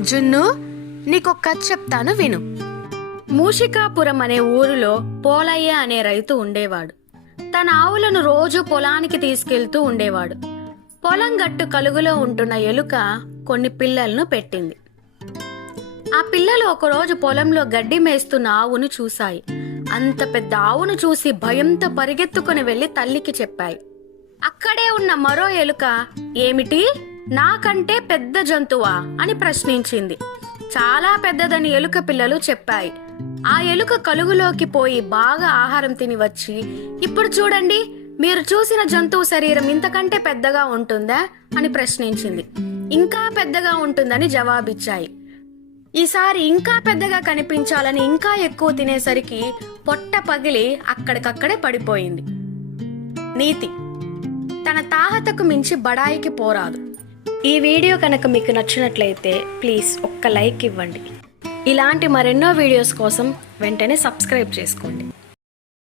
జున్ను నీకొక కథ చెప్తాను విను. మూషికాపురం అనే ఊరిలో పోలయ్య అనే రైతు ఉండేవాడు. తన ఆవులను రోజు పొలానికి తీసుకెళ్తూ ఉండేవాడు. పొలం గట్టు కలుగులో ఉంటున్న ఎలుక కొన్ని పిల్లలను పెట్టింది. ఆ పిల్లలు ఒకరోజు పొలంలో గడ్డి మేస్తున్న ఆవును చూశాయి. అంత పెద్ద ఆవును చూసి భయంతో పరిగెత్తుకుని వెళ్ళి తల్లికి చెప్పాయి. అక్కడే ఉన్న మరో ఎలుక ఏమిటి? నాకంటే పెద్ద జంతువా అని ప్రశ్నించింది. చాలా పెద్దదని ఎలుక పిల్లలు చెప్పాయి. ఆ ఎలుక కలుగులోకి పోయి బాగా ఆహారం తిని వచ్చి ఇప్పుడు చూడండి మీరు చూసిన జంతువు శరీరం ఇంతకంటే పెద్దగా ఉంటుందా? అని ప్రశ్నించింది. ఇంకా పెద్దగా ఉంటుందని జవాబిచ్చాయి. ఈసారి ఇంకా పెద్దగా కనిపించాలని ఇంకా ఎక్కువ తినేసరికి పొట్ట పగిలి అక్కడికక్కడే పడిపోయింది. నీతి తన తాహతకు మించి బడాయికి పోరాదు. ఈ వీడియో కనుక మీకు నచ్చినట్లయితే ప్లీజ్ ఒక్క లైక్ ఇవ్వండి. ఇలాంటి మరెన్నో వీడియోస్ కోసం వెంటనే సబ్స్క్రైబ్ చేసుకోండి.